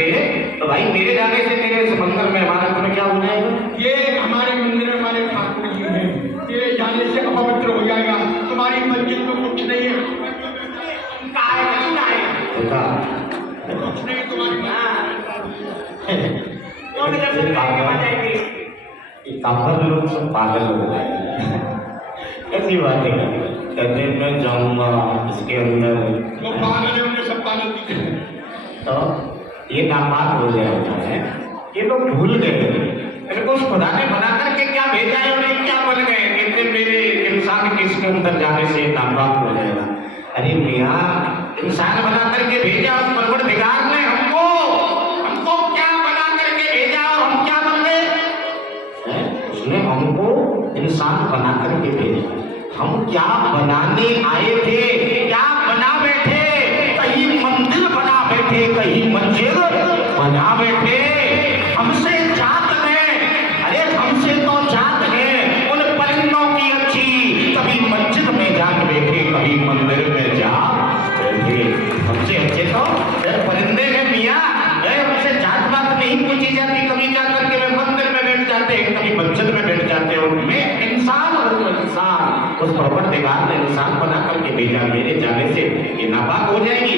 से, तो भाई मेरे जाने से तेरे इस मंदिर में हमारा तुम्हें क्या हो जाएगा? ये हमारे मंदिर में हमारे ठाकुर जी हैं, तेरे जाने से अपवित्र हो जाएगा। तुम्हारी मस्जिद में कुछ नहीं है, कुछ नहीं तुम्हारी लोग सब पागल हो जाएंगे। ऐसी बातें कहते मैं जाऊंगा इसके अंदर, वो पागल है, उन्हें सब पागल दिखे। तो ये नापाक हो जाएगा है। ये लोग भूल गए मेरे को खुदा ने बना करके क्या भेजा है और ये क्या बन गए। कहते मेरे इंसान किसके अंदर जाने से नापाक हो जाएगा। अरे मियाँ इंसान बना करके भेजा उस परवरदिगार ने हमको क्या बना करके भेजा और हम क्या बन गए? उसने हमको इंसान बना करके भेजा, हम क्या बनाने आए थे, क्या बना बैठे? कहीं मंदिर बना बैठे, कहीं मस्जिद बना बैठे, हमसे जात है। अरे हमसे तो जात है उन परिंदों की अच्छी, कभी मस्जिद में जाके बैठे, कभी मंदिर में जा बैठे। हमसे अच्छे तो परिंदे हैं मियाँ, हमसे जात बात नहीं पूछी जाती। कभी जाकर के वे मंदिर में बैठ जाते हैं, कभी मस्जिद में बैठ जाते हैं। मैं इंसान हूँ, इंसान। उस परवरदिगार ने इंसान बना करके भेजा, मेरे जाने से ये नापाक हो जाएगी।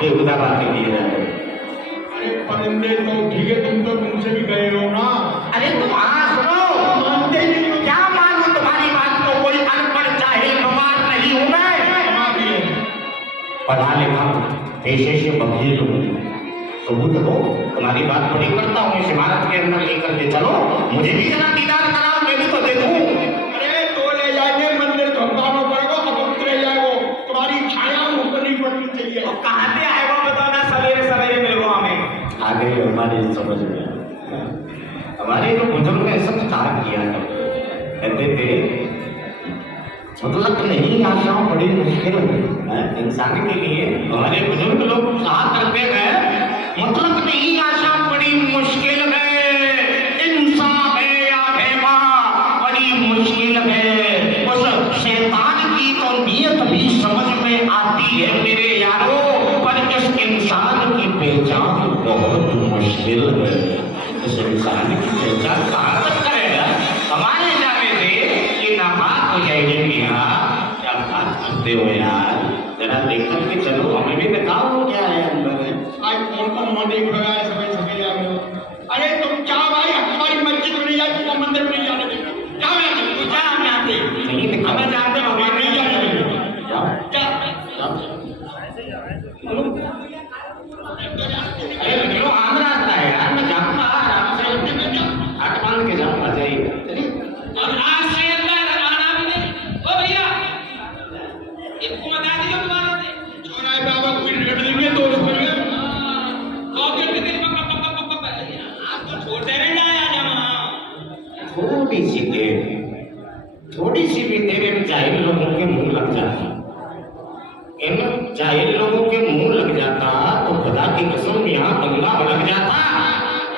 बेहुदा बातें की जाए। अरे परिंदे तो ठीक है, तुम तो तुमसे भी गए हो ना। अरे तुम सुनो, मानते नहीं हो। क्या मानूं तुम्हारी बात को? कोई अनपढ़ चाहे बीमार नहीं हूं मैं, पढ़ा लिखा पेशे से वकील हूँ। सबूत दो, तुम्हारी बात बड़ी करता हूँ। इस इमारत के अंदर लेकर के चलो, मुझे भी जरा दीदार कराओ, मैं भी तो देखूं। अरे तो ले जाएंगे मंदिर, धमकाना पड़ेगा, अपवित्र रह जाएगा। तुम्हारी छाया ऊपर नहीं पड़नी चाहिए। और कहाँ से आएगा बताओ ना, सवेरे सवेरे मिल गो हमें। आगे हमारे समझ में हमारे जो बुजुर्ग ने सब कहा किया कहते थे मतलब नहीं, आशाओं बड़ी मुश्किल है इंसान के लिए। हमारे बुजुर्ग लोग कहा करते हैं मतलब नहीं, आशा बड़ी मुश्किल है। इंसान है या बेमा बड़ी मुश्किल है। उस शैतान की तो नीयत भी समझ में आती है मेरे यारों, पर इस इंसान की पहचान बहुत मुश्किल है। इस इंसान की पहचान कहाँ तक करेगा? हमारे जाने से ये नापाक हो जाएगी। मियाँ क्या बात करते हो यार, जरा देख करके चलो, हमें भी बताओ क्या है अंदर है। आज कौन मुँह देख रहा है सभी सभी जागे। अरे तुम क्या भाई, हमारी मस्जिद में नहीं जाती, तुम मंदिर में नहीं जाने देते। क्या मैं क्या हम आते नहीं दिखा, हमें जानते हो, हमें नहीं जाने देते। जाओ क्या अरे निकलो, आम रास्ता है यार, मैं जाऊंगा आराम से, हाथ बांध के जाऊंगा। जाइए चलिए। और आज से अंदर आना भी नहीं। ओ भैया इनको बता दीजिए तुम्हारे से छोरा है बाबा, कोई लड़ देंगे तो उसमें कॉकेट के दिन पक आप तो छोटे रह जाया जमा। थोड़ी सी भी तेरे जाहिल लोगों के मुंह लग जाता, इन जाहिल लोगों के मुंह लग जाता तो खुदा की कसम यहाँ दंगा भड़क जाता,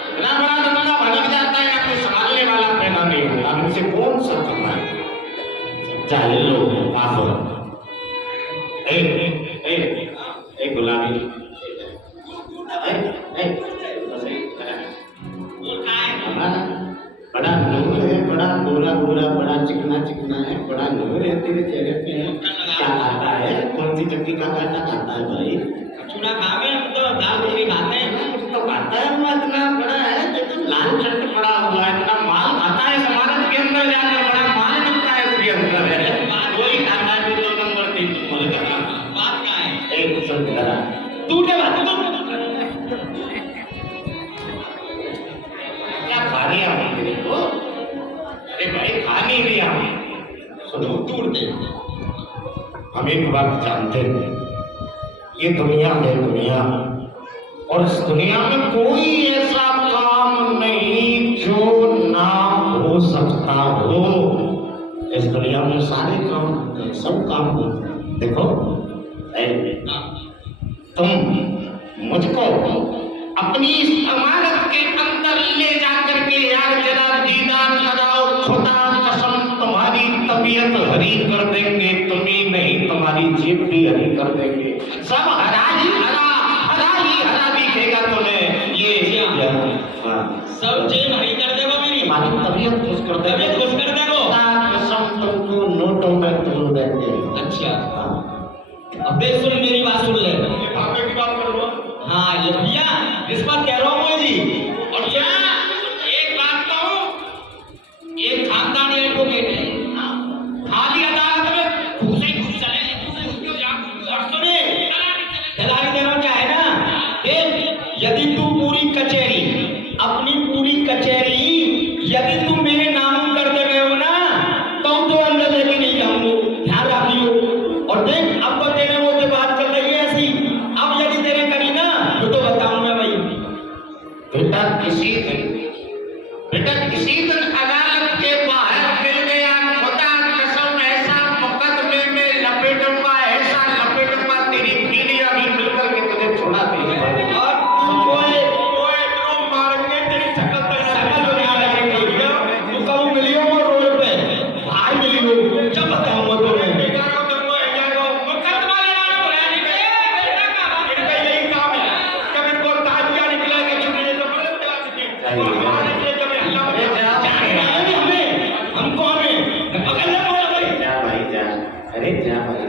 इतना बड़ा दंगा भड़क जाता है, आपको संभालने वाला पैदा नहीं होता। इनसे कौन सा करना है? जाहिल लोग काफिर। एक गुलाबी बड़ा नूर है, बड़ा गोरा गोरा, बड़ा चिकना चिकना है, बड़ा नूर है तेरे चेहरे पे। क्या खाता है? कौन सी चक्की का खाता खाता है भाई? चूड़ा खावे हम तो दाल रोटी खाते हैं। कुछ तो खाता है, वो इतना बड़ा है देखो, लाल चट पड़ा हुआ है, इतना माल खाता है। समारत के अंदर जाकर बड़ा माल मिलता है इसके अंदर है, वही खाता है। तो नंबर 3 बात क्या है? एक कुछ करा टूटे बात क्या खा लिया तेरे को? अरे भाई खा नहीं लिया, सुनो दूर दे। हम एक बात जानते हैं, ये दुनिया है दुनिया, और इस दुनिया में कोई ऐसा काम नहीं जो ना हो सकता हो। इस दुनिया में सारे काम होते हैं, सब काम होते हैं। देखो तुम मुझको अपनी इस इमारत के अंदर ले जाकर के यार जरा दीदार कराओ, खुदा कसम तुम्हारी तबीयत हरी कर देंगे, तुम्हें नहीं तुम्हारी जेब भी हरी कर देंगे। सब हरा ही हरा दिखेगा तुम्हें। सब जेब हरी कर देगा मेरी हमारी तबीयत खुश कर दे। तबीयत खुश कर देगा कसम तुमको नोटों में तोड़ देंगे। अच्छा अब देख सुन मेरी बात सुन ले ये भागे की बात कर लो। हाँ ये भैया इस बात कह रहा हूँ मैं जी और क्या एक बात कहूं एक खानदानी एडवोकेट है खाली अदालत में घूसे ही घूस चले और सुने दलाली देना क्या है ना देख यदि तू पूरी कचहरी अपनी पूरी कचहरी यदि तुम मेरे नाम कर दे गए हो ना तो अंदर लेके नहीं जाऊंगा ध्यान रखियो और देख अब तो तेरे वो जो बात चल रही है ऐसी अब यदि तेरे करी ना तो बताऊंगा भाई बेटा किसी दिन अदालत के बाहर मिल गया खुदा कसम ऐसा मुकदमे में लपेटूंगा ऐसा लपेटूंगा तेरी पीढ़ियां भी मिलकर के तुझे छोड़ा देगी। और मारेंगे तेरी शक्ल सकल हो गया तू कब मिलियो वो रोड पे बाहर मिलियो जब बताऊंगा तुम्हें मुकदमा लेना बुलाने के इनका यही काम है जब इनको ताजिया निकला के छुपने तो गलत चला सके हमको हमें पकड़ना पड़ा भाई जा भाई जा। अरे जा भाई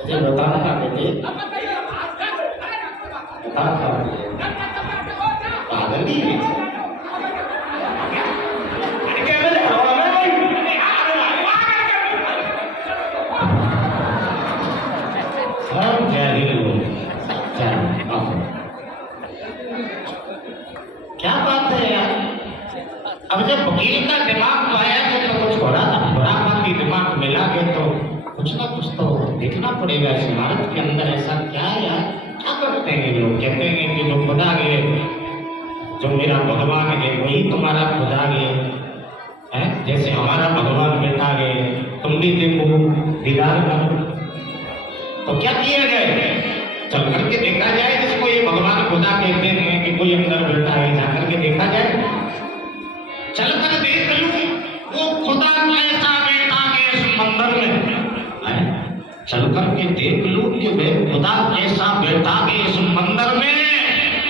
मुझे बताना बेटे बता पागल ही है। सब जाहिल लोग क्या बात है यार। अब जब वकील का दिमाग पाया तो कुछ हो रहा था बड़ा बाकी दिमाग मिला के तो कुछ ना कुछ तो देखना पड़ेगा इस इमारत के अंदर ऐसा क्या है यार। क्या करते हैं लोग कहते हैं कि जो खुदा गए जो मेरा भगवान है वही तुम्हारा खुदा गए है जैसे हमारा भगवान बेटा गए तुम भी देखो दीदार करो। तो क्या किया जाए चल करके देखा जाए जिसको ये भगवान खुदा कहते हैं कि कोई अंदर बैठा है जाकर के देखा जाए। चल कर देख लूं वो खुदा कैसा बैठा है इस मंदिर में। चल करके देख लूं कि वे खुदा कैसा बैठा है इस मंदिर में।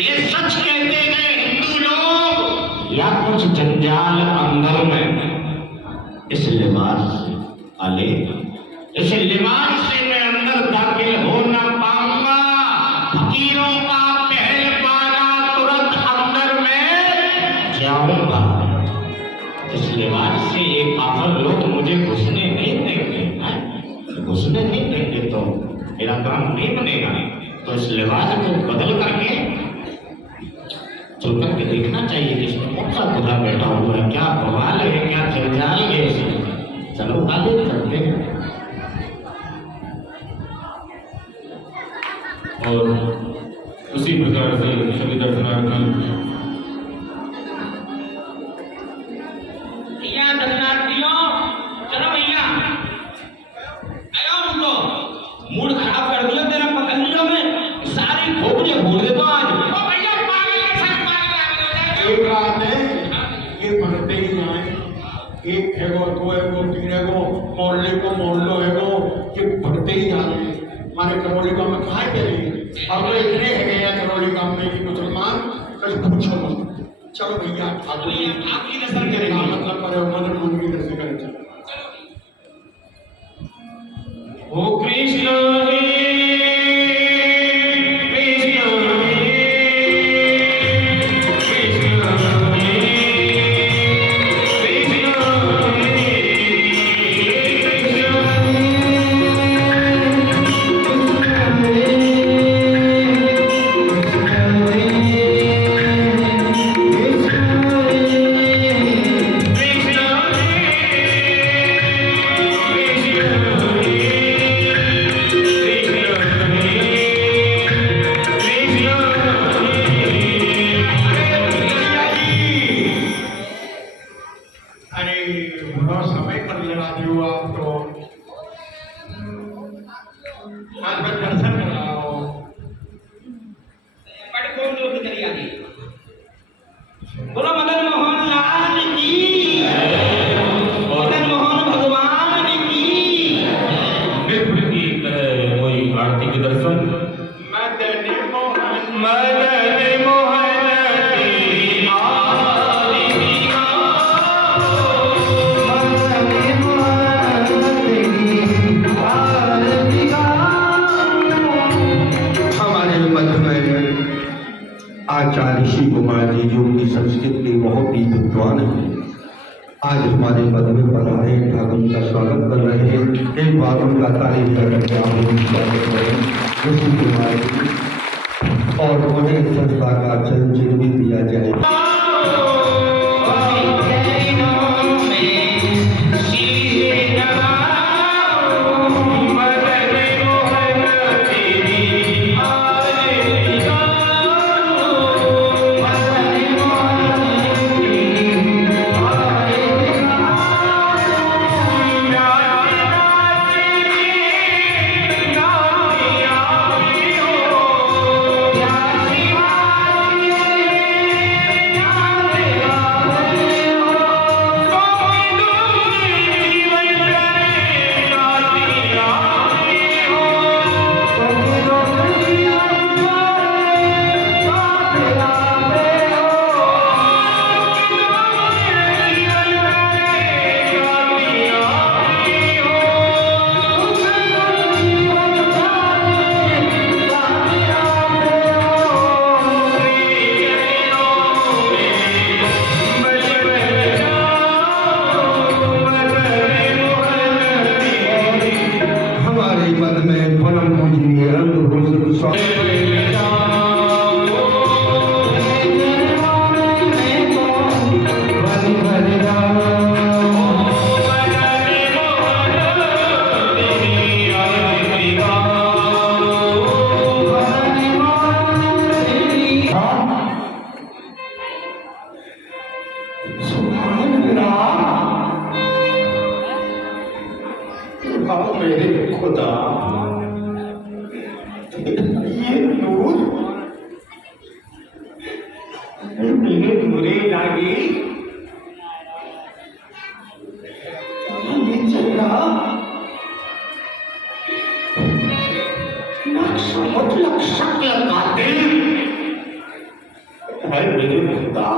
ये सच कहते हैं हिंदू लोग या कुछ जंजाल अंदर में। इस लिबास से आले इस लिबास से मैं अंदर दाखिल हो ना पाऊंगा। फकीरों का पहल पाना तुरंत अंदर में जाऊंगा। इस लिबास से ये काफिर लोग मुझे घुसने नहीं देंगे। घुसने नहीं देंगे तो मेरा काम नहीं बनेगा। तो इस लिबास को बदल करके चल करके देखना चाहिए कि इसमें कौन सा खुदा बैठा हुआ है। क्या बवाल है क्या जंजाल है इसमें। चलो आगे चलते हैं। और उसी प्रकार से सभी दर्शनार्थी भैया दर्शनार्थियों चलो भैया आयो मुझको मूड खराब कर दिया तेरा पकड़ लिया मैं सारी खोपड़ी भूल दे तो आज ओ भैया पागल के साथ पागल हो जाए एक रात है ये बढ़ते ही जाए। एक हैगो दो हैगो तीन हैगो मोहल्ले को मोहल्लो हैगो ये बढ़ते ही जा रहे हैं। हमारे करौली गांव में कहाँ के लिए अब तो इतने है या करौली गांव में कि मुसलमान कुछ पूछो मत। चलो भैया आपकी दर्शन मेरे करेंगे मतलब पर मदन मोहन की दर्शन करें। चलो ओ कृष्ण बड़ा समय पर लगा दियो आप तो आज मैं दर्शन कर रहा हूँ। बट कौन लोग करिया बोलो मदन मोहन लाल की मदन मोहन भगवान की बिल्कुल की वही आरती के दर्शन मदन मोहन आचार्य ऋषि कुमार जी जो कि संस्कृत के बहुत ही विद्वान हैं, आज हमारे मध्य में पधारे ठाकुर का स्वागत कर रहे हैं। एक बार उनका तारीफ करके आप लोग स्वागत करें ऋषि कुमार जी, और उन्हें संस्था का चरण चिन्ह भी दिया जाए। मेरे खुदा, ये नूर मेरे नूरे लागी, ये चेहरा नक्श मतलब शक्ल कातिल है मेरे खुदा।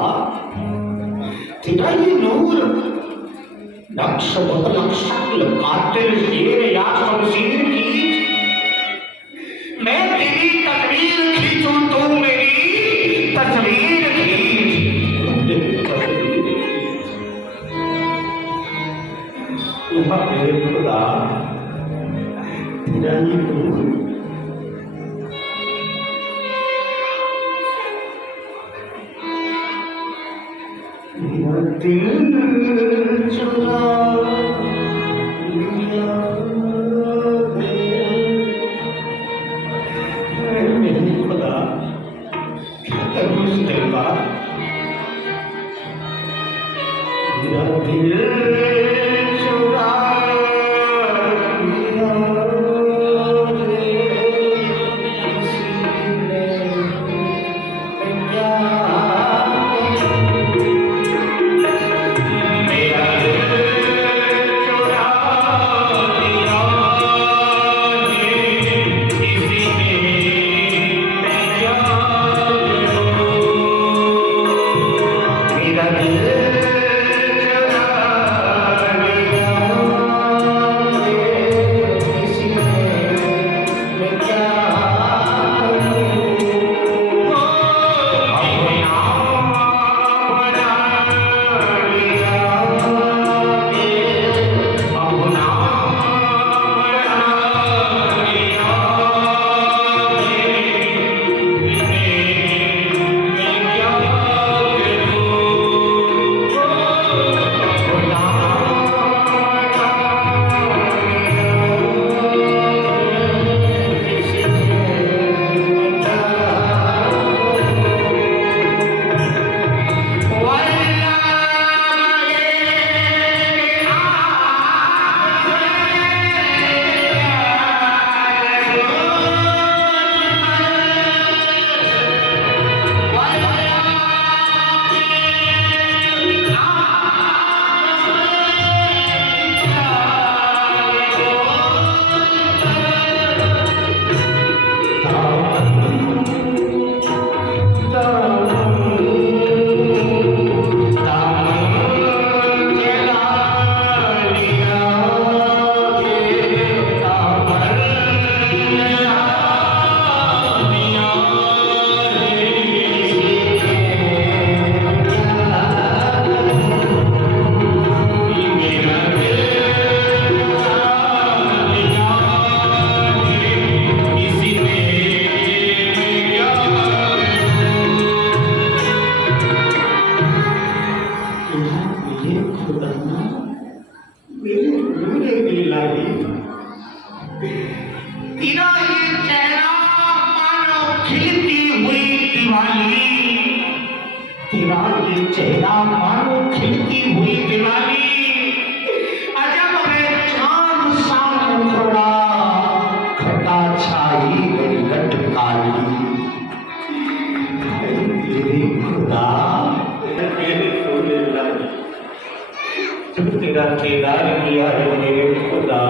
तेरा ये नूर नक्श मतलब शक्ल कातिल शेर या शमशीर खींच, मैं तेरी तस्वीर खींचूं तू मेरी तस्वीर खींच। मेरे खुदा, तेरा ये नूर मेरा दिल चुरा लिया मेरे खुदा, क्या करूं इस दिल का? मेरा दिल चुरा लिया किसी ने, क्या वाली, तेरा ये चेहरा मानो खिलती हुई दिवाली, अजब है चांद सा मुखड़ा, घटा छाई गई लट काली। मेरे खुदा, मेरे खुदा, जब तेरा दीदार किया है मेरे खुदा,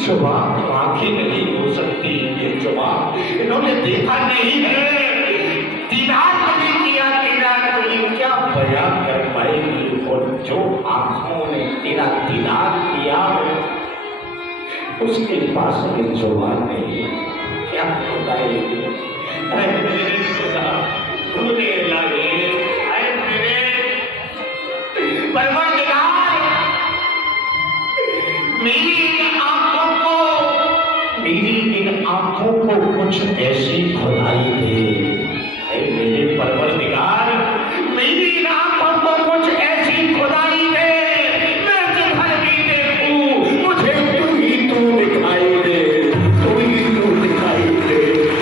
जवाब आंखें नहीं हो सकती, ये जवाब इन्होंने देखा नहीं है, दीदार नहीं किया तेरा, तो ये क्या बयां कर पाएगी। और जो आंखों ने तेरा दीदार किया उसके पास में जवाब नहीं, क्या बताएगी। अरे मेरे खुदा, तूने लाए, अरे मेरे परवरदिगार, मेरी इन आंखों को कुछ ऐसी खुदाई दे। ऐ मेरे परवरदिगार, मेरी इन आंखों को कुछ ऐसी खुदाई दे, मैं जिधर भी देखूं मुझे तू ही तू दिखाई दे, तू ही तू दिखाई दे,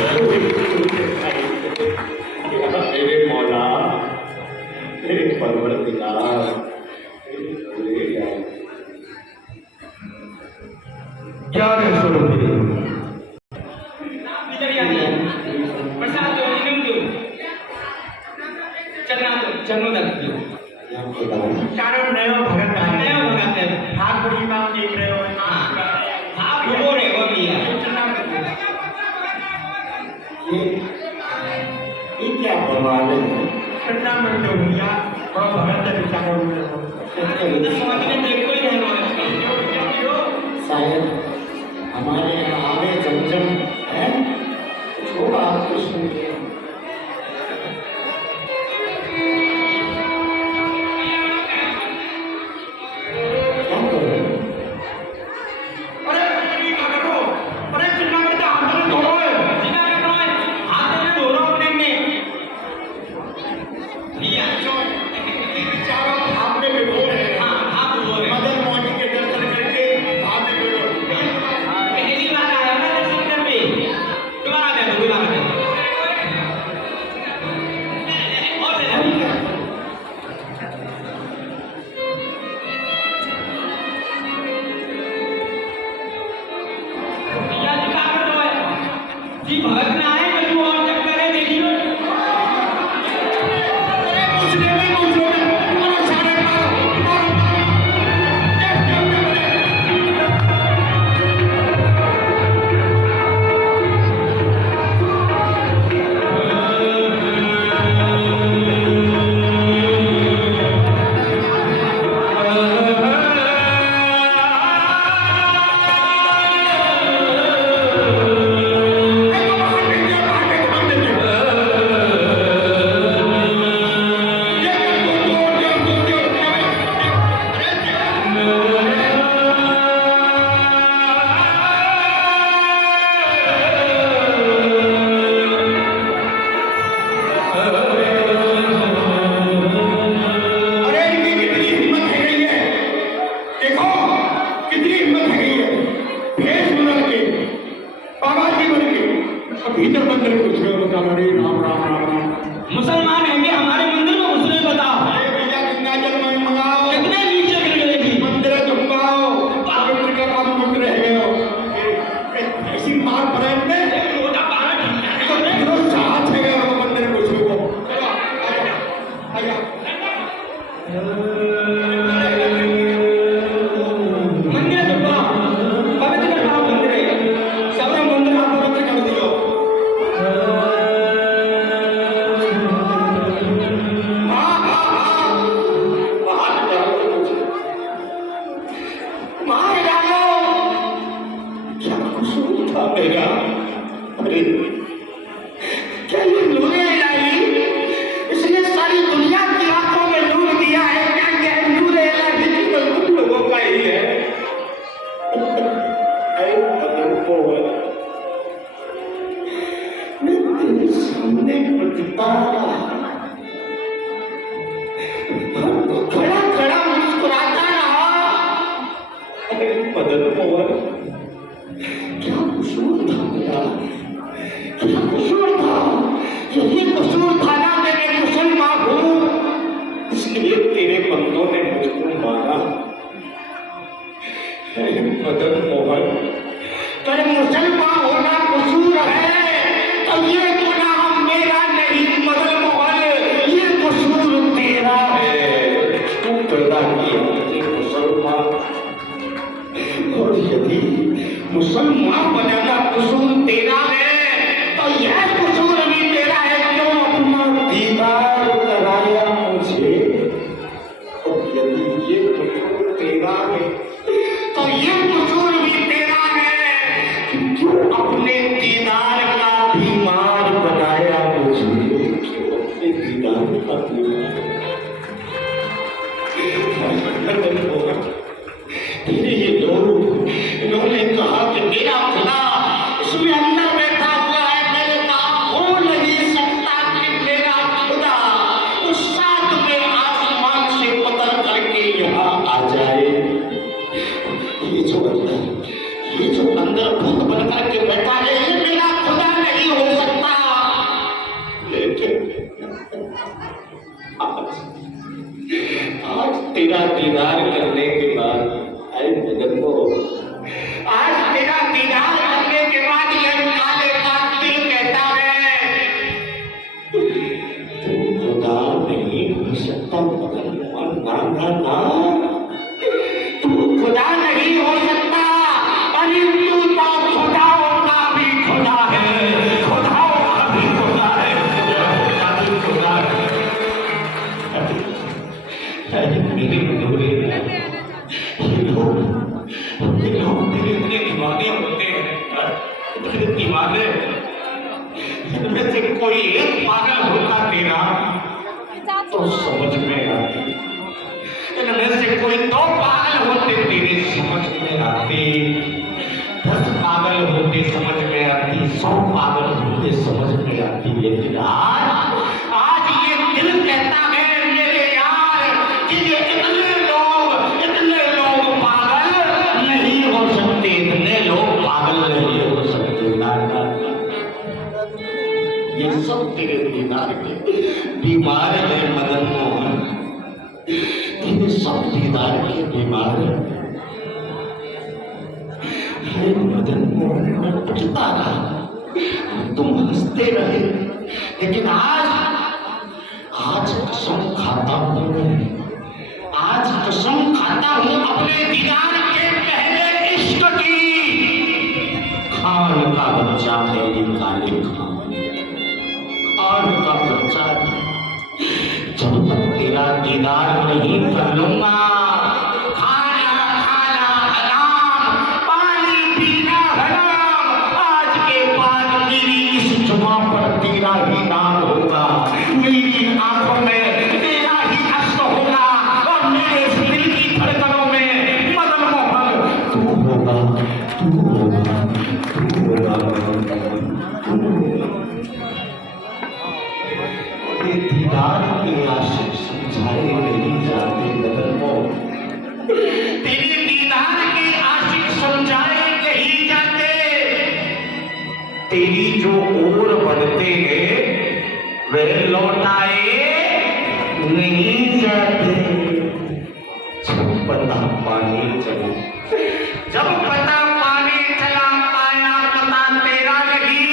तू ही तू दिखाई दे। या मेरे मौला, मेरे परवरदिगार, मेरे यार, क्या करोगे। चन्नो दल चारों नयो भगत आए, नया भगत है, ठाकुर जी नाम देख रहे हो, हाँ वो रे वो भी है। ये क्या भगवान है, कितना मिनट हो गया, और भगत है बेचारे समाधि में देखो ही नहीं शायद हमारे यहाँ आवे जमजम है, छोड़ा आपको सुन के मुसलमान हैं कि हमारे मंदिर में घुसने बताओ। भैया गंगा जल में मंगाओ, कितने नीचे गिर गए जी। मंदिर झुकाओ, पवित्र का काम मंदिर रह गए हो। ऐसी मार पड़े में मोटा पारा जो साथ है वो मंदिर में घुसो। चलो आया मंदिर झुकाओ, पवित्र का काम मंदिर है, सब मंदिर आप पवित्र कर दियो। क्या ये नूर इलाही, इसने सारी दुनिया की आंखों में नूर दिया है, क्या क्या है नूर इलाही तो तुम लोगों का ही है। मैं तेरे सामने बता खड़ा खड़ा मुस्कुराता रहा। मदन मोहन, क्या कसूर था मेरा, क्या कसूर था। करके बैठा है, ये मेरा खुदा नहीं हो सकता। लेकिन आज तेरा दीदार करने के बाद, अरे मदन को आज तेरा दीदार करने के बाद ये काले का दिल कहता है तू खुदा नहीं हो सकता मदन। ना ना ना, तू खुदा नहीं हो सकता। अरे तू तो खुदाओं का भी खुदा है, खुदाओं का भी खुदा है, खुदाओं का भी खुदा है। अरे मेरे नूरे, ये लोग मेरे इतने दीवाने होते हैं, इतने दीवाने, इनमें से कोई एक पागल होता तेरा तो समझ में आती, इनमें से कोई दो पागल होते तेरे समझ में आती, 10 पागल होते समझ में आती, 100 पागल होते समझ में आती। लेकिन आज ये दिल कहता है मेरे यार कि ये इतने लोग पागल नहीं हो सकते, इतने लोग पागल नहीं हो सकते। ना ना, ये सब तेरे दीदार के बीमार है मदन मोहन, तेरे सब दीदार के बीमार है। मदन मोहन में पिटता रहा, तुम हंसते रहे, लेकिन आज कसम खाता हूं मैं, आज कसम खाता हूं अपने दीदार के पहले इश्क की। खान का बच्चा मेरी काली खान का बच्चा, जब तक तेरा दीदार नहीं कर लूंगा, खाना खाना हराम, पानी पीना हराम। आज के बाद मेरी इस जुबां पर तेरा ही नाम होगा, मेरी आंखों में तेरा ही अश्क होगा, और मेरे इस दिल की धड़कनों में मदन मोहन तू होगा, तू होगा, तू होगा, तू होगा। दीदार के आशिक समझाए नहीं जाते मदन मोहन, तेरे दीदार के आशिक समझाए नहीं जाते। तेरी जो ओर बढ़ते हैं वे लौटाए नहीं जाते। जब पता पानी चला, जब पता पानी चला पाया पता तेरा नहीं,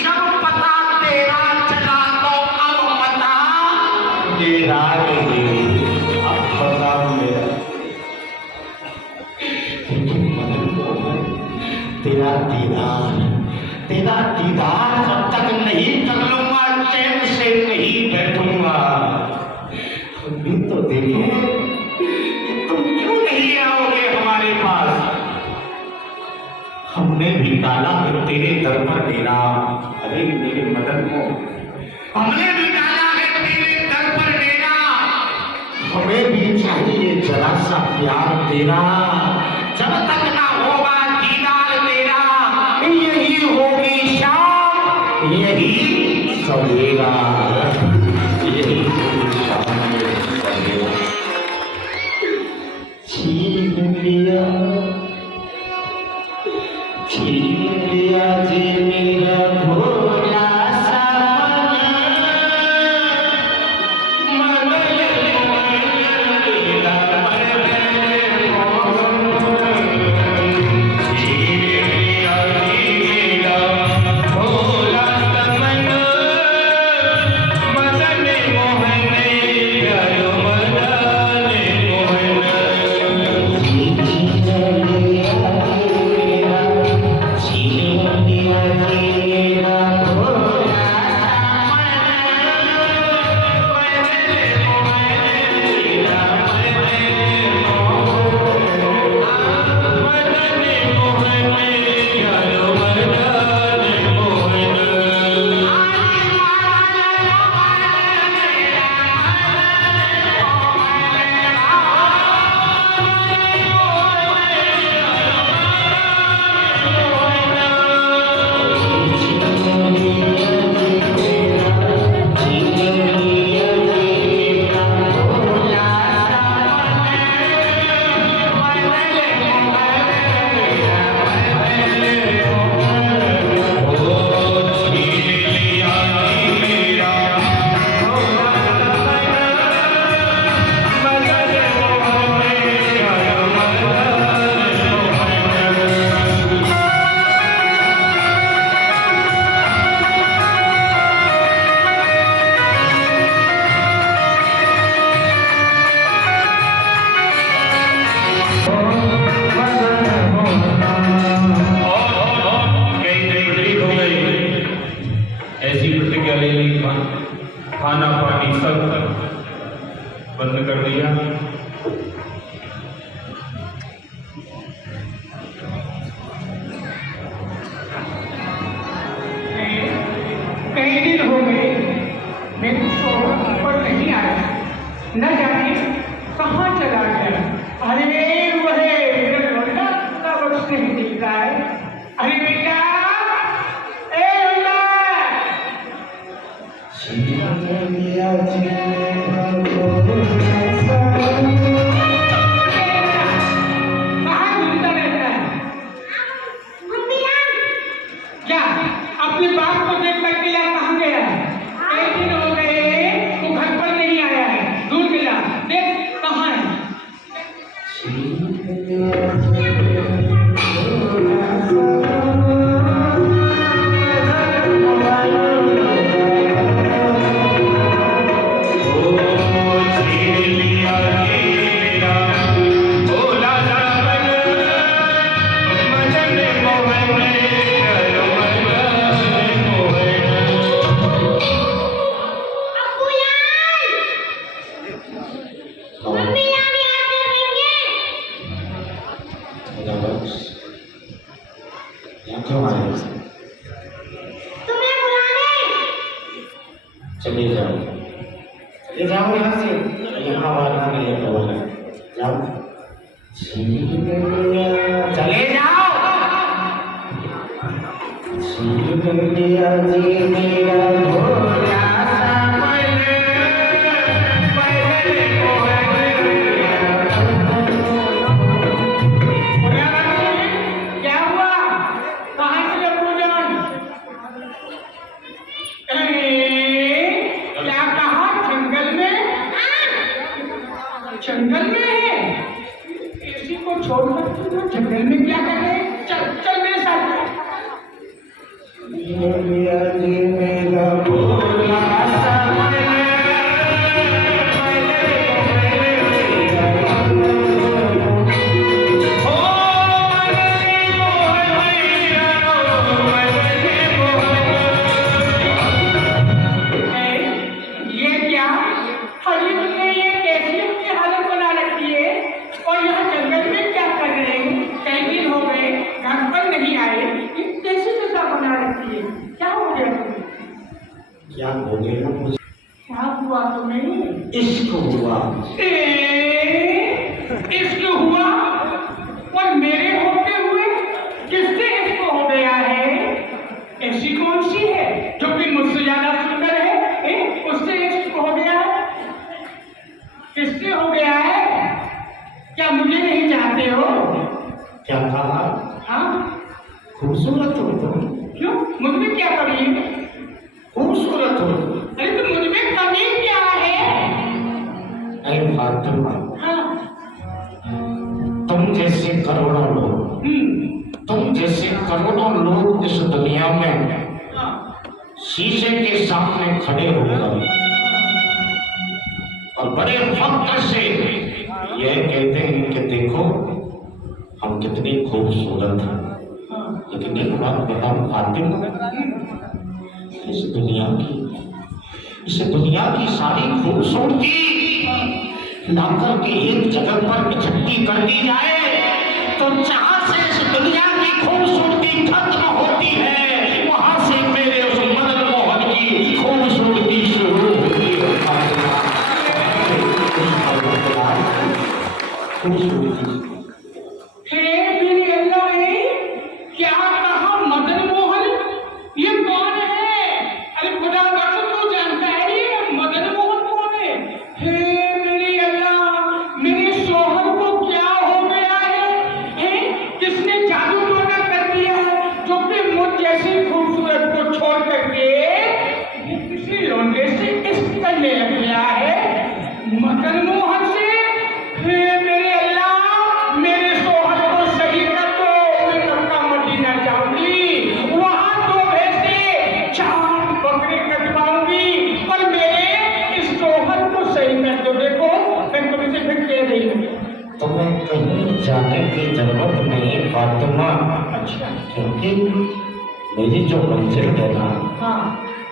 जब पता तेरा चला तो अब पता तेरा नहीं, अब पता मेरा। लेकिन मदन मोहन, तेरा दीदार जब तक नहीं कर लूंगा, चैन से नहीं बैठूंगा। अभी तो देखो तुम क्यों नहीं आओगे हमारे पास। हमने भी डाला है तेरे दर पर डेरा, अरे मेरे मदन को हमने भी डाला है तेरे दर पर डेरा। हमें भी चाहिए जरा सा प्यार तेरा, जब तक ना होगा दीदार तेरा, यही होगी शाम, यही सवेरा, यही होगी शाम, यही सवेरा। छीन लिया जे मेरा भोला सा मन, भोला सा मन पहले ही खाना पानी सब बंद कर दिया। कई दिन हो गए मेरे शोहर पर नहीं आया, न जाने कहाँ चला गया। अरे वहे मेरा लौंडा इतना वक्त नहीं दिख रहा है। अरे बेटा, ए लौंडा, कहाँ घूमता रहता है? क्या अपने बाप को देख कर के कहाँ गया? कई दिन हो गए वो घर पर नहीं आया है। ढूंढ मिला, देख कहाँ है? चले जाओ, चले जाओ यहाँ से, यहाँ वाला नहीं है तो वाला जाओ, चले जाओ। मेरा भोला सा क्या हुआ? कहाँ से लपू जान? क्या कहा? जंगल में? जंगल में है? किसी को छोड़कर तुम जंगल में क्या कर रहे? चल चल मेरे साथ। मेरा भोला सा क्या हो गया? मुझे क्या हुआ? तुम्हें इश्क हुआ? इश्क हुआ? और मेरे होते हुए किससे इश्क हो गया है? ऐसी कौन सी है जो कि मुझसे ज्यादा सुंदर है? उससे इश्क हो गया है? किससे हो गया है? क्या मुझे नहीं चाहते हो? क्या कहा? हाँ, खूबसूरत हो तुम। क्यों? मुझ में क्या कमी है? खूबसूरत हो। अरे तो मुझ में कमी क्या है? अरे फातिमा, हाँ, तुम जैसे करोड़ों लोग, तुम जैसे करोड़ों लोग इस दुनिया में शीशे के सामने खड़े होकर और बड़े फख्र से यह कहते हैं कि देखो हम कितनी खूबसूरत हैं, लेकिन एक बात बताओ फातिमा, इस दुनिया की सारी खूबसूरती लाकर के एक जगह पर इकट्ठी कर दी जाए तो जहां से इस दुनिया की खूबसूरती खत्म होती है वहां से मेरे उस मदन मोहन की खूबसूरती शुरू होती है। खूबसूरती क्या कहा? मदन मोहन? ये कौन है? अरे खुदा बख्श, तू जानता है ये मदन मोहन कौन है? हे मेरी अल्लाह, मेरे शोहर को क्या हो गया है? किसने जादू टोना कर दिया है जो कि मुझ जैसी खूबसूरत को छोड़ करके किसी लौंडे से इश्क करने लग गया है? मदन मोहन से? हे मेरे अल्लाह, मेरे शोहर को सही कर दो। मैं मक्का मदीना जाऊंगी, वहां तो वैसे 4 बकरे कटवाऊंगी, पर मेरे इस शोहर को सही कर दो। देखो मैं तुमसे फिर कह रही हूँ, तुम्हें कहीं जाने की जरूरत नहीं फातिमा। अच्छा, क्योंकि मेरी जो मंजिल है ना, हाँ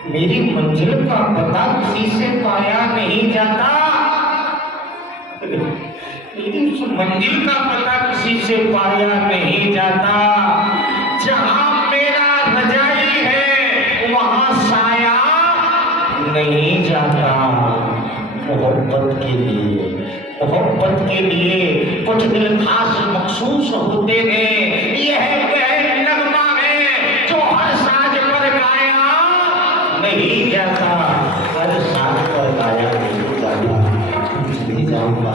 मेरी मंजिल का पता किसी से पाया नहीं जाता। मेरी उस मंजिल का पता किसी से पाया नहीं जाता। जहां मेरा रजाई है वहां साया नहीं जाता। मोहब्बत के लिए कुछ दिल खास मखसूस होते हैं। यह वह नगमा है जो हर साज पर गाया नहीं जाता, हर साज पर गाया नहीं जाता। चली जाऊंगा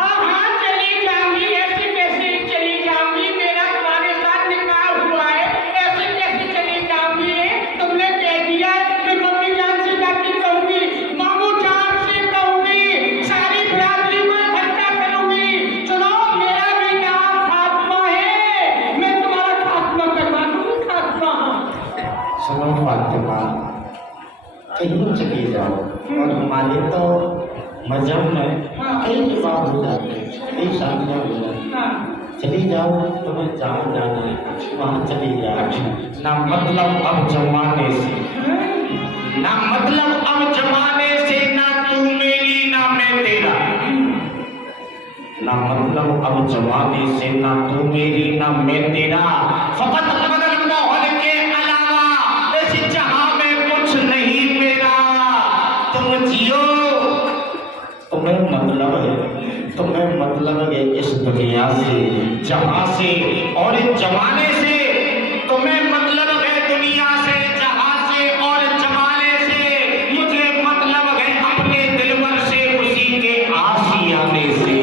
हाँ चली जाऊंगी, ऐसे कैसे चली जाऊंगी? मेरा तुम्हारे साथ निकाह हुआ है, ऐसे कैसे चली जाऊंगी? तुमने कह दिया कि मम्मी जान से जाके कहूंगी, मामू जान से कहूंगी, सारी बिरादरी को इकट्ठा करूंगी। सुनो, मेरा भी नाम फातिमा है, मैं तुम्हारा खात्मा करवा दूंगी। खात्मा सुनो फातिमा, कहीं चली जाओ और हमारे तो मजहब में कई विवाह हो जाते हैं, कई शादियाँ हो जाती हैं। हाँ चली जाओ, तुम्हें जहाँ जाना है वहाँ चली जाओ। ना मतलब अब जमाने से, ना मतलब अब जमाने से, ना तू मेरी ना मैं तेरा। ना मतलब अब जमाने से, ना तू मेरी ना मैं तेरा। फकत बदल माहौल के अलावा ऐसे जहां में कुछ नहीं मेरा। तुम जियो, तुम्हें मतलब है इस दुनिया से, जहां से और इस जमाने से। तुम्हें मतलब है दुनिया से, जहां से और जमाने से। मुझे मतलब है अपने दिलबर से, उसी के आशियाने से।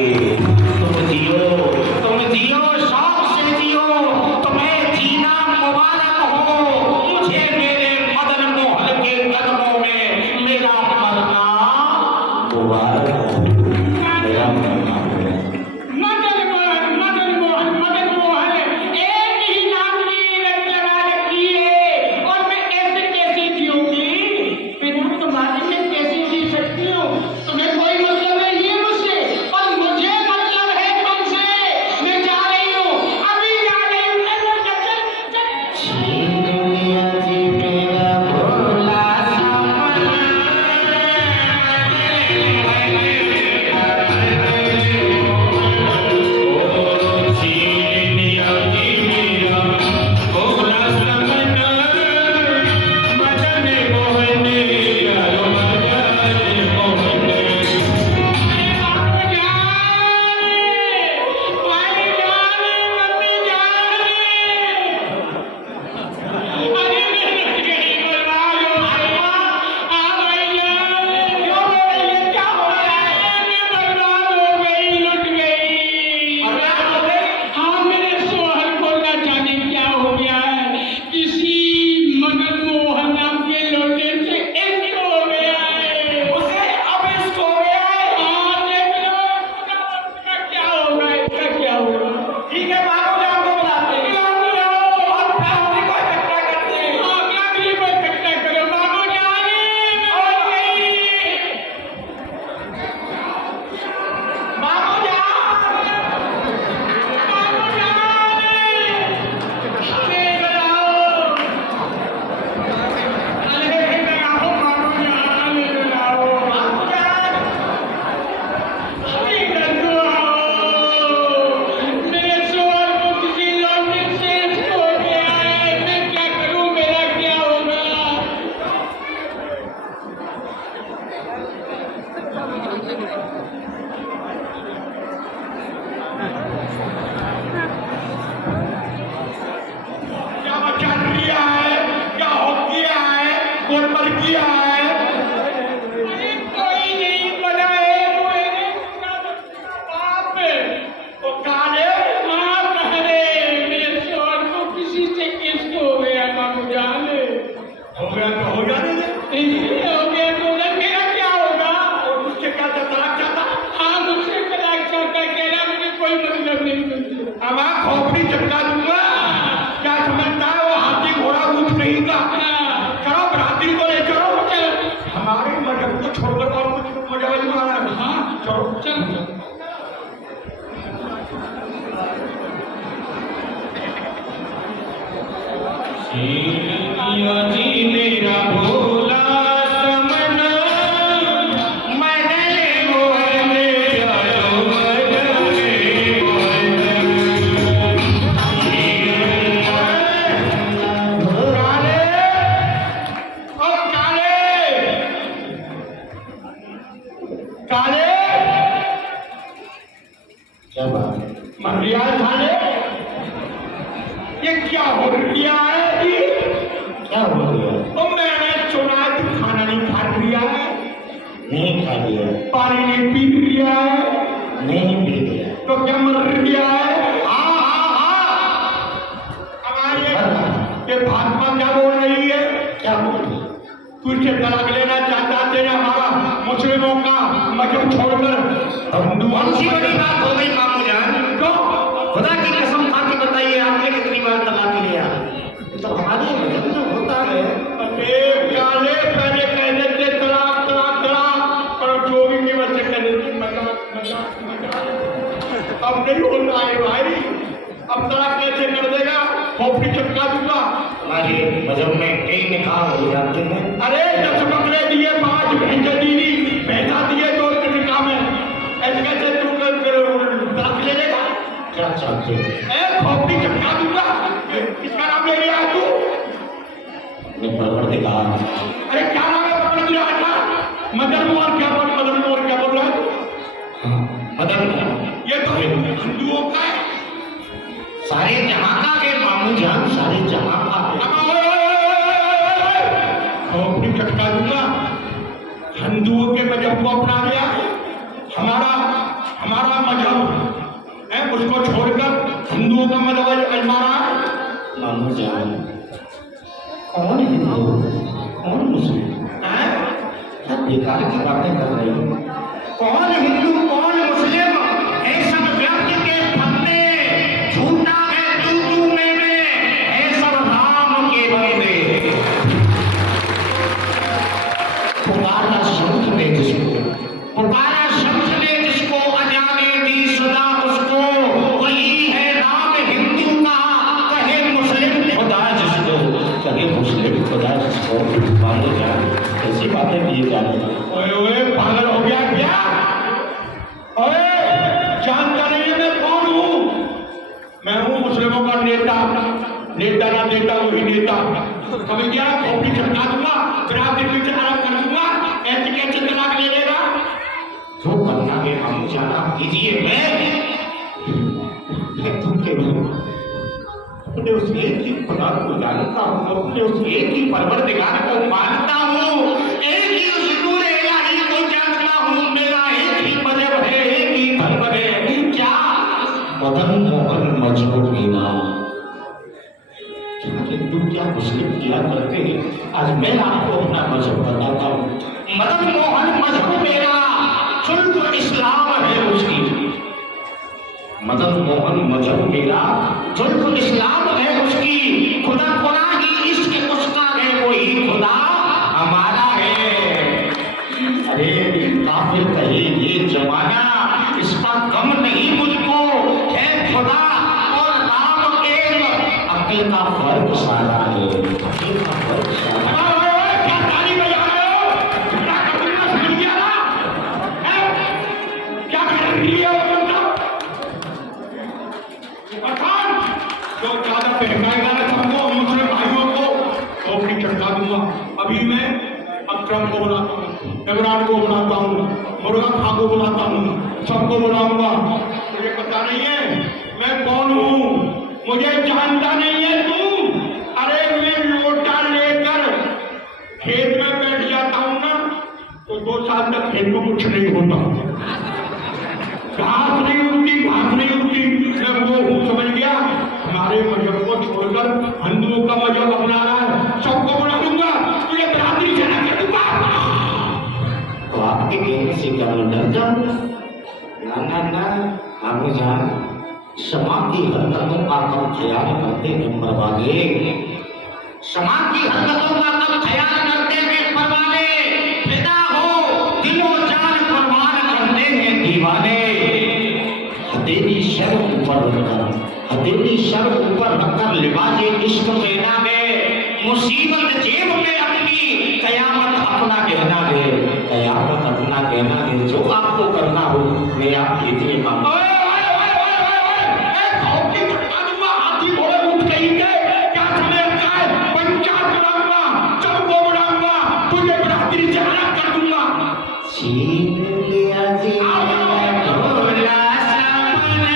तुम जियो, शौक से जियो, तुम्हें जीना मुबारक हो। मुझे मेरे मदन मोहन के कदमों में मेरा मरना मुबारक हो। मेरा मरना मदन मोहन, एक ही नाम यो जी मेरा भोला समझो मदले मोहन चलो मदले मोहन काले ओ काले काले क्या बात है मरिया काले ये क्या हो गया है जी क्या हो गया तो मैंने सुना है तू खाना नहीं खा लिया है नहीं खा लिया पानी नहीं पी लिया है नहीं पी लिया तो क्या मर गया है हाँ हाँ हाँ हमारे ये भाजपा क्या बोल रही है क्या बोल रही है? तू इससे तलाक लेना चाहता तेरे हमारा मुस्लिमों का मजहब छोड़कर हिंदू कौन सी बड़ी बात हो गई मामू जान तो खुदा की कसम खा के बताइए आपने कितनी बार तलाक लिया ये तो हमारे मजहब में होता है अरे काले पहले कहते थे तलाक तलाक तलाक पर जो भी की वजह से कहते थे मजाक मजाक मजाक अब नहीं होना है भाई अब तलाक कैसे कर देगा खोपड़ी चटका दूंगा हमारे मजहब में कई निकाह हो जाते हैं अरे 10 बकरे दिए 5 भैंसे दी भैंसा दिए 2 निकाह में ऐसे कैसे तू तलाक ले लेगा क्या चाहते हो ए खोपड़ी चटका दूंगा किसका नाम ले लिया है तू मैं परवरदिगार अरे क्या नाम है पकड़ लिया था मदन मोहन क्या बोल रहा है हाँ, मदन मोहन ये तो हिंदुओं का है सारे जहां का है मामू जान सारे जहां का है खोपड़ी चटका दूंगा हिंदुओं के मजहब को अपना लिया हमारा हमारा मजहब है उसको छोड़कर हिंदुओं का मजहब अजमा रहा है मामू जान कौन हिंदू कौन मुस्लिम हैं? क्या बेकार की बातें कर रही हो कौन हिंदू कौन मुस्लिम ये सब व्यक्ति के फंदे झूठा है तू में ये सब राम के बंदे पुकारा शब्द ने जिसको पुकारा शब्द ने जिसको अजाने दी सदा उसको वही है राम हिंदू का कहे मुस्लिम खुदा जिसको कहे मुस्लिम खुदा जिसको मानो जान ऐसी बातें किए जा रही हैं ओए ओए पागल हो गया क्या ओए जानता नहीं है मैं कौन हूँ मैं हूँ मुस्लिमों का नेता नेता ना देता वही नेता कभी क्या खोपड़ी चटका दूंगा फिर आप दिन पीछे अलग कर दूंगा ऐसे कैसे तलाक ले लेगा जो करना है हम जाना कीजिए मैं तुम केवल अपने उस एक ही खुदा को जानता हूँ अपने उस एक ही परवरदिगार को मानता हूँ एक ही उस नूर इलाही को जानता हूँ मेरा एक ही मजहब है एक ही धर्म है क्या मदन मोहन मजहब मेरा क्या हिंदू क्या मुस्लिम किया करते हैं आज मैं आपको अपना मजहब बताता हूँ मदन मोहन मजहब मेरा शुल्क इस्लाम है उसकी मदन मोहन मजहब मेरा शुल्क इस्लाम है उसकी खुदा कुरान ही इश्क उसका है वही खुदा हमारा है अरे काफिर कहे ये जमाना इसका गम नहीं मुझको है खुदा और राम एक अक्ल का फर्क सारा है अक्ल का फर्क सारा है क्या ताली बजा रहे हो क्या कबूला समझ गया ना हैं? क्या कर रही है वो बंदा पठान जो ज्यादा बहकाएगा ना सबको मुस्लिम भाइयों को खोपड़ी चटका दूंगा अभी मैं अकरम को बुलाता हूँ इमरान को बुलाता हूँ मुर्गा खां को बुलाता हूँ सबको बुलाऊंगा मुझे पता नहीं है मैं कौन हूँ मुझे जानता नहीं है तू अरे मैं लोटा लेकर खेत में बैठ जाता हूँ ना तो 2 साल तक खेत में कुछ नहीं होता घास नहीं उगती मैं वो हूँ समझ गया हमारे मजहब को छोड़कर हिंदुओं का मजहब अपना रहा है सबको बुला दूंगा तुझे बराबरी से ना कर दूंगा तो आपके कहने से क्या मैं डर जाऊंगा ना ना आपको जान समाज की हरकतों का कम ख्याल करते हैं परवाने समाज की हरकतों का कम ख्याल करते हैं परवाने फिदा हो दिलो जान कुर्बान करते हैं दीवाने हथेली सर ऊपर रखकर लिबाजे इश्क पहना में मुसीबत जेब में अपनी, कयामत अपना गहना दे, कयामत अपना गहना दे, जो आपको करना हो मैं आपके लिए मांगू। हाथी घोड़े उठ गई के क्या समय का है, पंचायत बुलाऊंगा, सबको बुलाऊंगा, तुझे बरादरी से अलग कर दूंगा। छीन लिया जी ढोला सामने,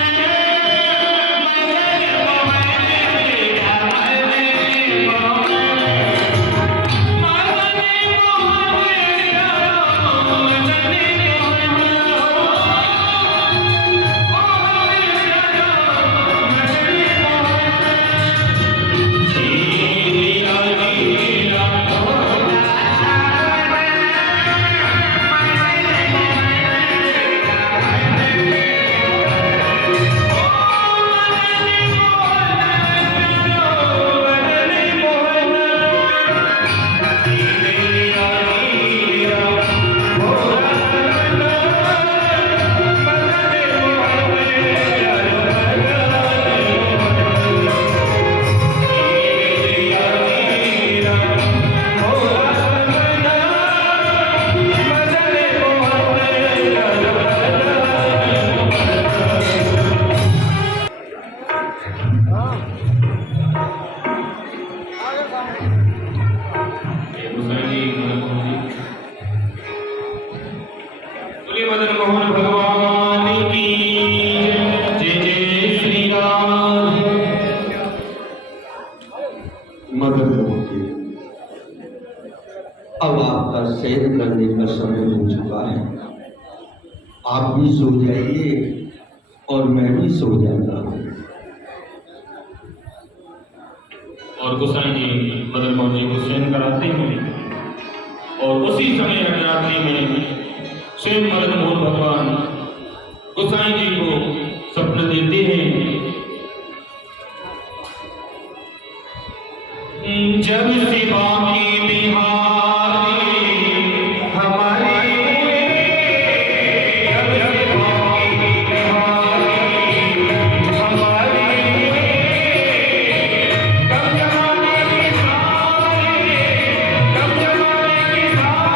बोले मदन मोहन भगवान की जय जय श्री राम। मदन मोहन जी, अब आपका शयन करने का समय हो चुका है। आप भी सो जाइए और मैं भी सो जाता हूँ। और गोसाई जी मदन मोहन जी को शयन कराते हैं और उसी समय रात्रि में स्वयं मदन मोहन भगवान गोसाई जी को स्वप्न देते हैं। जब से बाकी बिहारी हमारे, जब से बाकी बिहारी हमारे, कब जमाने के सारे, कब जमाने के सारे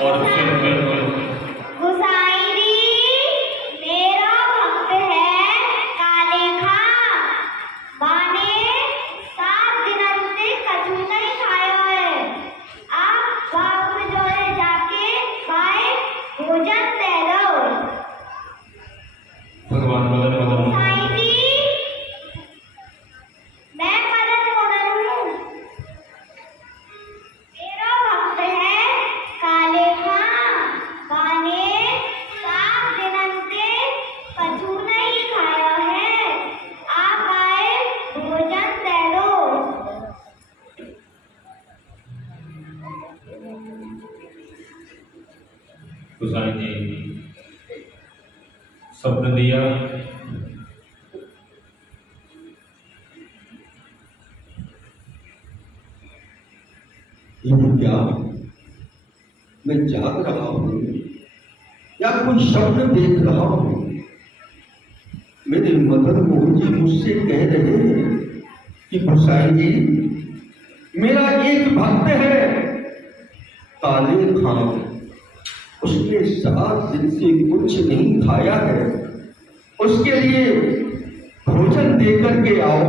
और फिर गोसाई जी, मेरा भक्त है काले खां, माने 7 दिनों से कछु नहीं खाया है। आप गाँव में जोड़े जाके खाए भोजन दे लो। भगवान मदन मोहन गोसाई जी, मैं मदन मोहन हूँ। मेरा भक्त है काले खां, माने 7 दिनों से कछु नहीं खाया है। आप आए भोजन दे दो। गोसाई जी स्वप्न दिया। ये क्या मैं जाग रहा हूँ या कोई शब्द देख रहा हूँ? मेरे मदन मोहन जी मुझसे कह रहे हैं कि गोसाई जी, मेरा एक भक्त है काले खां, उसने 7 दिन से कुछ नहीं खाया है, उसके लिए भोजन देकर के आओ।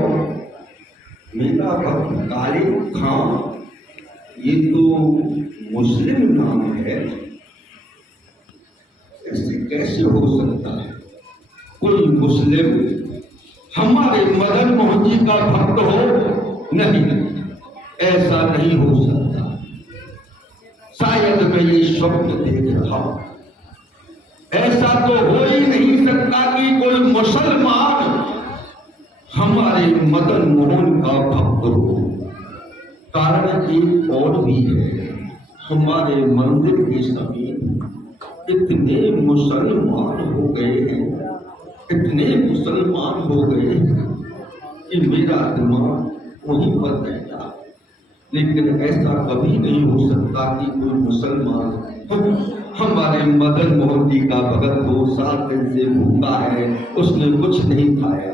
मेरा भक्त काले खां, ये तो मुस्लिम नाम है, ऐसे कैसे हो सकता है? कोई मुस्लिम हमारे मदन मोहन जी का भक्त हो? नहीं, ऐसा नहीं हो सकता। शायद मैं ये स्वप्न देख रहा हूं। ऐसा तो हो ही नहीं सकता कि कोई मुसलमान हमारे मदन मोहन का भक्त हो। कारण एक और भी है, हमारे मंदिर के समीप इतने मुसलमान हो गए हैं, इतने मुसलमान हो गए हैं कि मेरा दिमाग वहीं पर बैठा। लेकिन ऐसा कभी नहीं हो सकता कि कोई मुसलमान हमारे मदन मोहन जी का भगत 2-7 दिन से भूखा है, उसने कुछ नहीं खाया।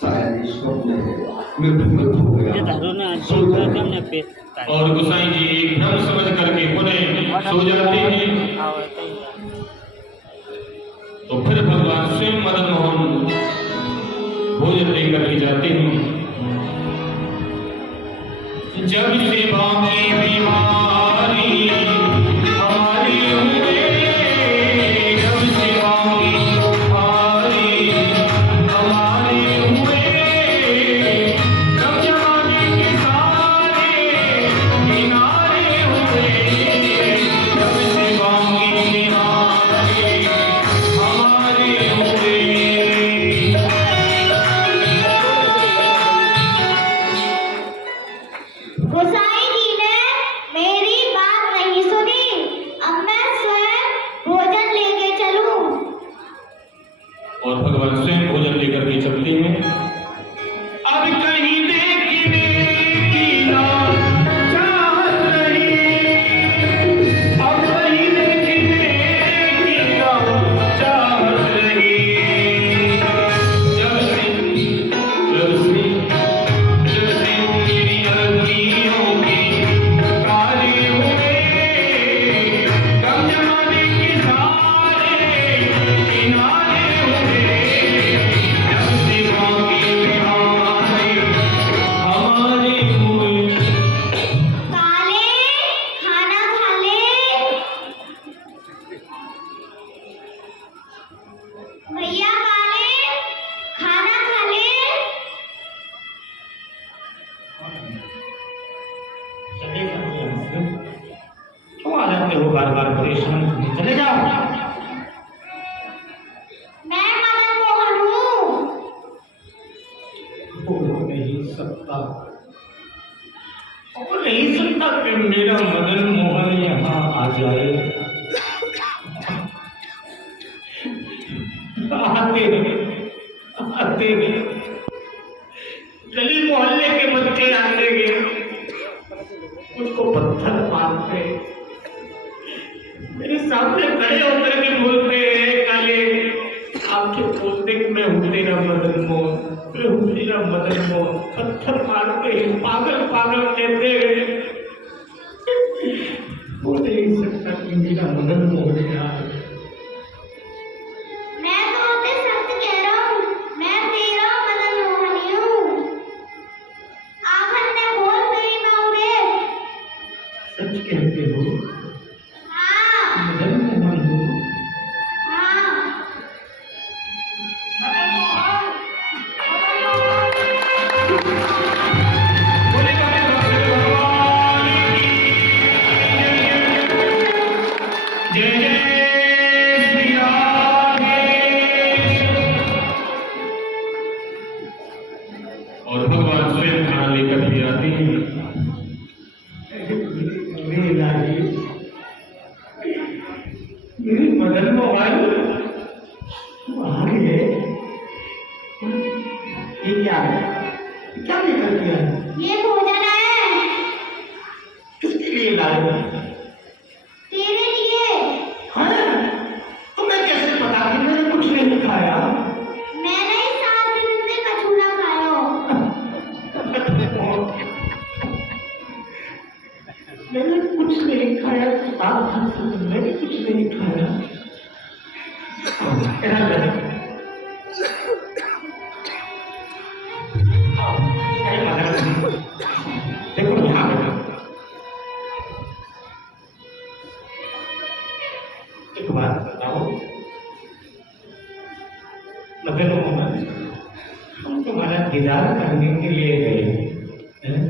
शायद स्वप्न है, मृत हो गया, सो जाए। और गोसाई जी एक भ्रम समझ करके पुनः सो जाते हैं। तो फिर भगवान स्वयं मदन मोहन भोजन लेकर के जाते हैं। जब से बाकी बीमारी हमारी हुए, जब से बाकी बीमारी हमारी हुए, तब जमाने के सारे किनारे हुए, जब से बाकी बीमारी हमारी हुए। गोसाई जी ने मेरी बात नहीं सुनी। अब मैं स्वयं भोजन लेके चलूं। और भगवान स्वयं भोजन लेकर के चलते हैं। अब कहीं देखने की ना चाहत रही, अब कहीं देखने की ना चाहत रही, जब से मेरी अखियों की काली हुए, कब जमाने के सारे किनारे हुए, जब से बाकी हमारे हुए। काले खाना खा ले। भैया काले खाना खा ले। चले जाओ यहाँ से। क्यों आ जाते हो बार बार परेशान करने? चले जाओ। मैं मदन मोहन हूँ। हो नहीं सकता, हो नहीं सकता कि मेरा मदन मोहन यहाँ आ जाए। आते गली मोहल्ले के बच्चे आते गए, मुझको पत्थर मारते, मेरे सामने खड़े होकर के बोलते हैं, काले आपके बोलते कि मैं हूँ तेरा मदन मोहन, मैं हूँ तेरा मदन मोहन। पत्थर मारते हैं, पागल पागल कहते हैं। हो नहीं सकता कि मेरा मदन मोहन यहाँ आए। मैं तो उसे सत्य कह रहा हूँ। मैं तेरा मदन मोहन ही हूँ। आखिर ने बोल मेरी मांगे। सच कहते हो? हाँ मदन मोहन हो? हाँ। मदन मोहन, बोले भगवान की जय जय श्री राधे। और भगवान स्वयं खाना लेकर के आते हैं। मेरे मदन मोहन आ गए। ये क्या है? क्या लेकर के आए? ये भोजन है किसके लिए लाए हो? तेरे लिए। हाँ? तुम्हें कैसे पता कि मैंने कुछ नहीं खाया? मैंने ही 7 दिन से कछूरा खाया हो। मैंने कुछ नहीं खाया। मैंने कुछ नहीं खाया। ऐसा करें। अरे मदन, देखो यहाँ पे एक बात बताओ मदन मोहन, हम तुम्हारा दीदार करने के लिए गए हैं?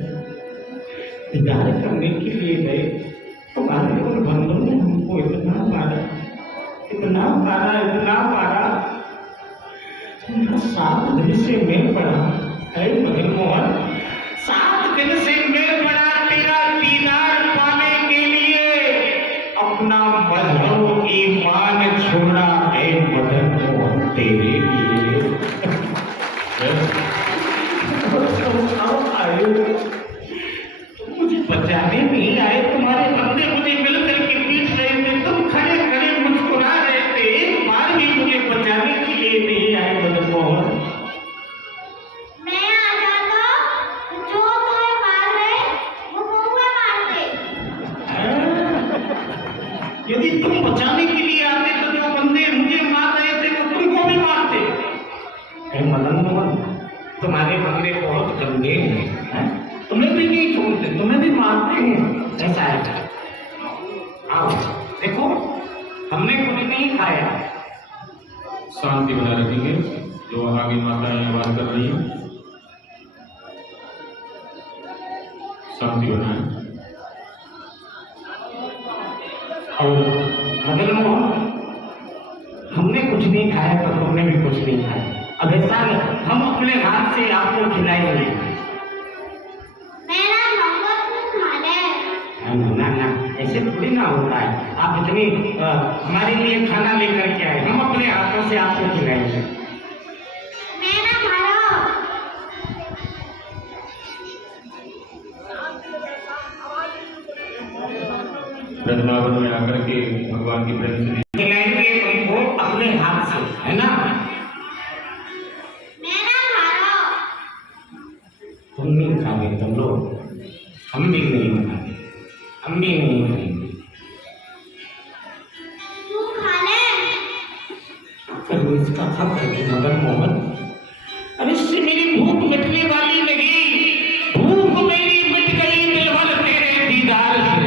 दीदार करने के लिए गए, तुम्हारे उन बंधुओं ने हमको इतना मारा, इतना मारा, इतना मारा। तुम्हारा 7 दिन से मेल पड़ा है मदन मोहन, 7 दिन से मेल पड़ा तेरा दीदार पाने के लिए। अपना मजहब ईमान छोड़ा है मदन मोहन तेरे लिए। तुम आए, तुम मुझे बचाने नहीं आए, तुम्हारे बंदे मुझे मिलकर के पीट रहे थे, तुम खड़े खड़े हे मदन मोहन, तुम्हारे बंदे बहुत गंदे हैं, तुम्हें भी नहीं छोड़ते, तुम्हें भी मारते हैं, ऐसा है। आओ देखो, हमने कुछ नहीं खाया। शांति बनाए रखेंगे। जो आगे माताएं आवाज कर रही हैं, शांति बनाए। और मदन मोहन, हमने कुछ नहीं खाया तो तुमने भी कुछ नहीं खाया। अब ऐसा हम अपने हाथ से आपको खिलाएंगे। मेरा नंबर तुम खा ले। ना ना, ऐसे थोड़ी ना होता है। आप इतनी हमारे लिए खाना लेकर के आए, हम अपने हाथों से आपको खिलाएंगे। मेरा खा लो। वृंदावन में आकर के भगवान की प्रेम से खिलाएंगे तुमको अपने हाथ से, है ना? मेरा खा लो। तुम नहीं खाओगे, तुम लोग, हम भी नहीं खाएंगे, हम भी नहीं खाएंगे। तू खा ले। फिर इसका हक है कि मदन मोहन, अरे इससे मेरी भूख मिटने वाली नहीं, भूख मेरी मिट गई दिलवर तेरे दीदार से।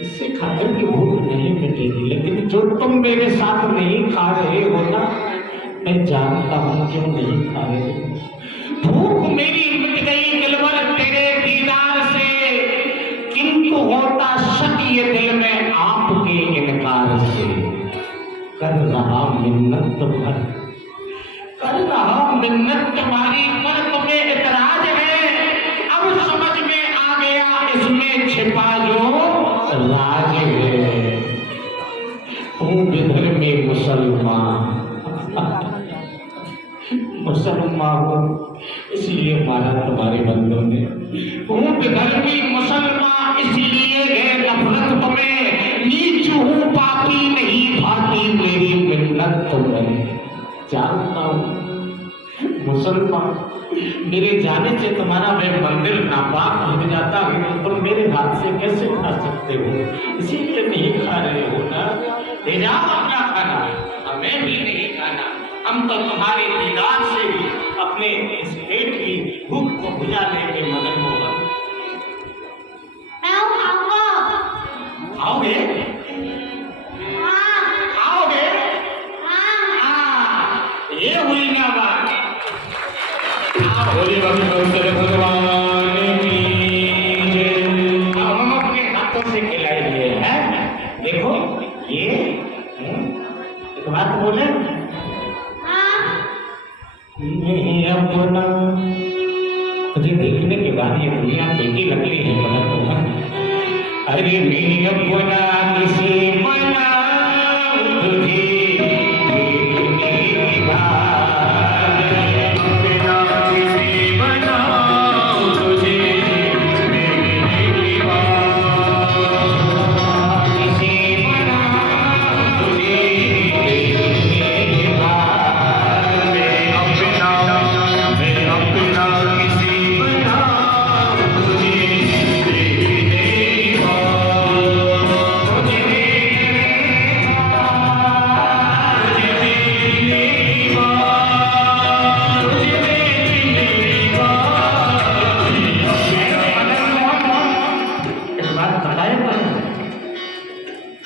इससे खाकर की भूख नहीं मिटेगी, लेकिन जो तुम मेरे साथ नहीं खा रहे हो ना, मैं जानता हूँ क्यों नहीं खा रहे हो। भूख मेरी मिट गई दिलवर तेरे दीदार से, किंतु होता शक ये दिल में आपके इनकार से। कर रहा मिन्नत तुम्हारी, कर रहा मिन्नत तुम्हारी, पर तुम्हें इतराज है। अब समझ में आ गया इसमें छिपा जो राज है। हूँ बिधर में मुसलमान, मुसलमान हूँ इसलिए मारा तुम्हारे बंदों ने। हूँ बिधर में मुसलमान इसलिए है नफरत तुम्हें। नीच हूँ पापी नहीं भाती मेरी मिन्नत तुम्हें। जानता हूँ मुसलमान, मेरे जाने से तुम्हारा मैं मंदिर नापाक हो जाता है, तो तुम मेरे हाथ से कैसे खा सकते हो? इसीलिए नहीं खा रहे हो ना। ले जाओ अपना खाना, हमें भी नहीं खाना। हम तो तुम्हारे दीदार से भी अपने इस पेट की भूख को बुझा लेंगे मदन मोहन। मैं खाऊंगा। आओगे? हाँ। आओगे? हाँ। ये हुई ना बात। बोले भगवान की जय। अब हम अपने हाथों से खिलाएंगे, हैं? देखो ये एक बात बोले, हाँ। ये अपना तुझे देखने के बाद ये दुनिया कैसी लग रही है मदन मोहन। अरे मैं अपना किसी बना तुझे देखने के बाद, अपना किसी बना तुझे देखने के बाद, किसी बना तुझे देखने के बाद, मैं अपना किसी बना तुझे देखने के बाद, तुझे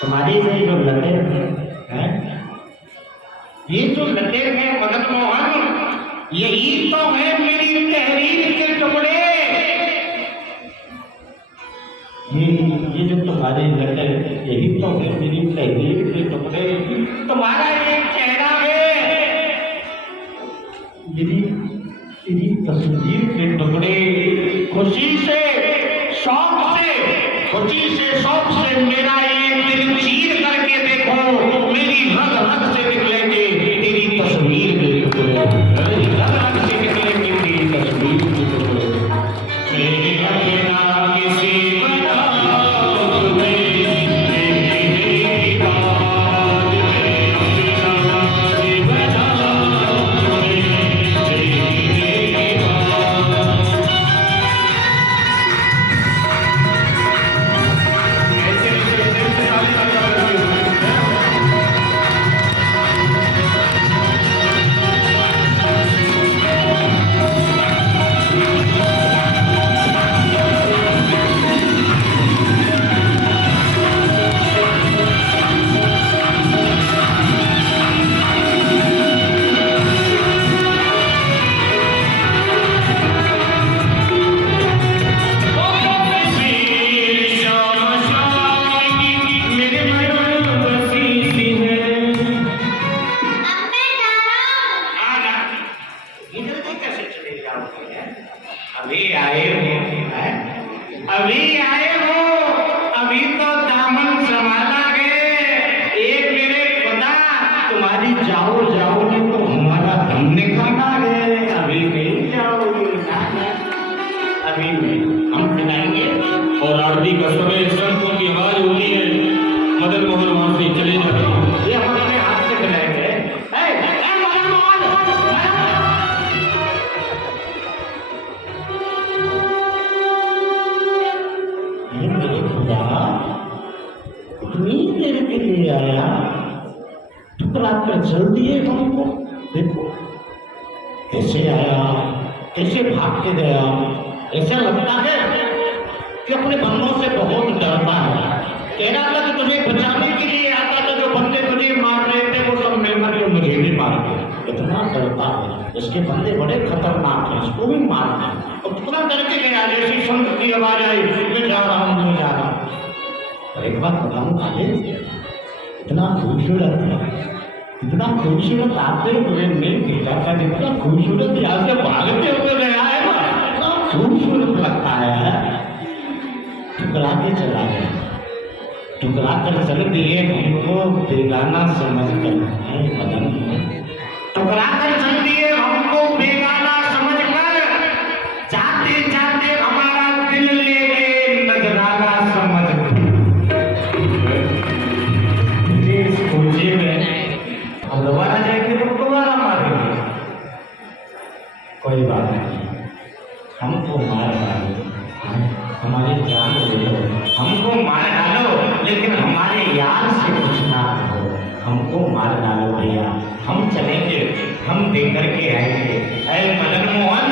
तुम्हारी ये जो लटेर है, ये जो लटेर है मदन मोहन, यही तो है मेरी तहरीर के टुकड़े। ये जो तुम्हारे लटेर, यही तो है मेरी तहरीर के टुकड़े। तुम्हारा ये चेहरा है मेरी तेरी तस्वीर के टुकड़े। खुशी से शौक से, खुशी से शौक से मेरा ये दिल चीर करके देखो, मेरी रग रग से निकलेंगे तेरी तस्वीर के टुकड़े, मेरी रग रग से निकलेंगे तेरी तस्वीर के टुकड़े। मेरी अपना किसी बना तुम्हें देखने के बाद, मैं अपना किसी बना तुम्हें देखने के बाद। ऐसे अभी आए हो, हैं? अभी आए हो, अभी तो दामन संभाला है। एक मेरे खुदा तुम्हारी जाओ जाओ ने तो हमारा दम निकाला है। अभी नहीं जाओगे ना, अभी नहीं, हम खिलाएंगे। और आरती का समय संतों की आवाज होती है, मदन मोहन वहां से चले जाते हैं। ये हम अपने हाथ से खिलाएंगे। मेरे खुदा इतनी देर के लिए आया, ठुकरा कर चल दिए हमको। देखो कैसे आया, कैसे भाग के गया। ऐसा लगता है कि अपने बंदों से बहुत डरता है। कह रहा था कि तुझे बचाने के लिए आता था, जो बंदे तुझे मार रहे थे वो सब मिलकर के मुझे भी मार गए। इतना डरता है, इसके बंदे बड़े खतरनाक हैं, इसको भी मार दें। और कितना डर के गया, जैसी संत की आवाज आई, मैं जा रहा हूँ, मैं जा रहा हूँ। और एक बात बताऊँ काले, इतना खूबसूरत है, इतना खूबसूरत आते हुए नहीं देखा था, जितना खूबसूरत यहाँ से भागते हुए गया है ना, इतना खूबसूरत लगता है। ठुकरा के चला गया, ठुकरा कर चल दिए हमको बेगाना समझ कर। मदन ठुकरा कर चल दिए हमको बेगाना समझ कर, जाते जाते हमारा दिल ले गए नजराना समझ कर। इस पूछे में हम दोबारा जाएंगे तो दोबारा मारेंगे, कोई बात नहीं, हमको मार डालो, हमारी जान ले लो, हमको मार डालो, लेकिन हमारे यार से कुछ ना हो। हमको मार डालो भैया, हम चलेंगे, हम देकर के आएंगे। ऐ मदन मोहन,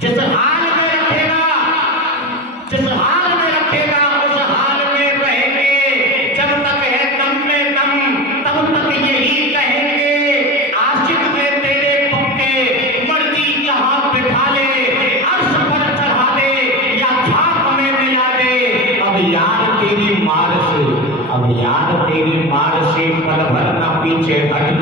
जिस हाल में रखेगा, जिस हाल में रखेगा उस हाल में रहेंगे। जब तक है दम में दम, तब तक यही कहेंगे, आशिक में तेरे पक्के, मर्जी यहाँ बिठा ले, अर्श पर चढ़ा दे या खाक में मिला दे। अब यार तेरी मार से, अब यार तेरी मार से पल भर ना पीछे हट